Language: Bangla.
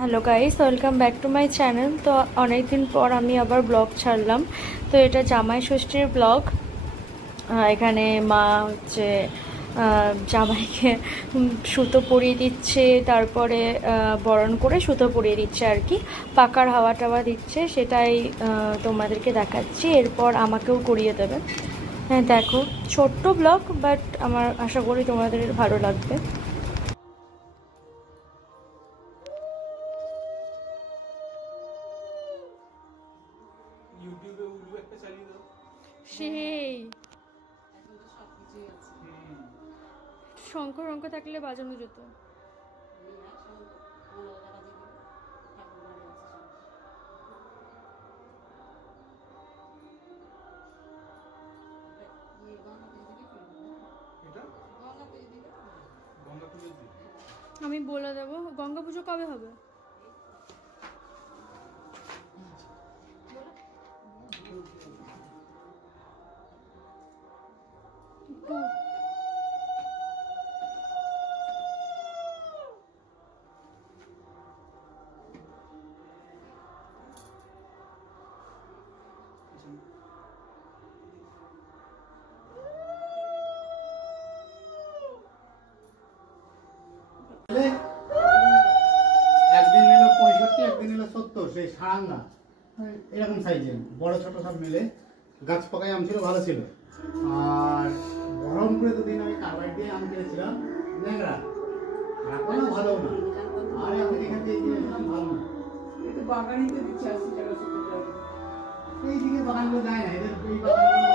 Hello guys, welcome back to my channel. তো অনেক দিন পর আমি আবার ব্লগ ছাড়লাম। তো এটা জামাই ষষ্ঠীর ব্লগ। এখানে মা হচ্ছে জামাইকে সুতো পরিয়ে দিচ্ছে, তারপরে বরণ করে সুতো পরিয়ে দিচ্ছে আর কি, পাকার হাওয়া টাওয়া দিচ্ছে, সেটাই তোমাদেরকে দেখাচ্ছি। এরপর আমাকেও করিয়ে দেবে। হ্যাঁ দেখো, ছোট্ট ব্লগ, বাট আমার আশা করি তোমাদের ভালো লাগবে। ইউটিউবে উলু একটা চালিয়ে দাও। সেই শঙ্খ রঙ্ক থাকলে বাজানো যেত। এটা গঙ্গা পুজো দিন। আমি বলে দেবো, গঙ্গা পুজো কবে হবে? একদিন নিল 65, একদিন নিল 70, সেই সারাঙ্গা এরকম সাইজের বড় ছোট সব মিলে। গাছ পাকায় আম ছিল, ভালো ছিল। আর বহরমপুরে দুদিন আমি কারবাইট দিয়ে আম কিনেছিলাম, ন্যাংরা, এখনো ভালো না। আর এখন এখান থেকে কিনেছিলাম, ভালো না। এইদিকে বাগানগুলো যায় না, এদের এই বাগানগুলো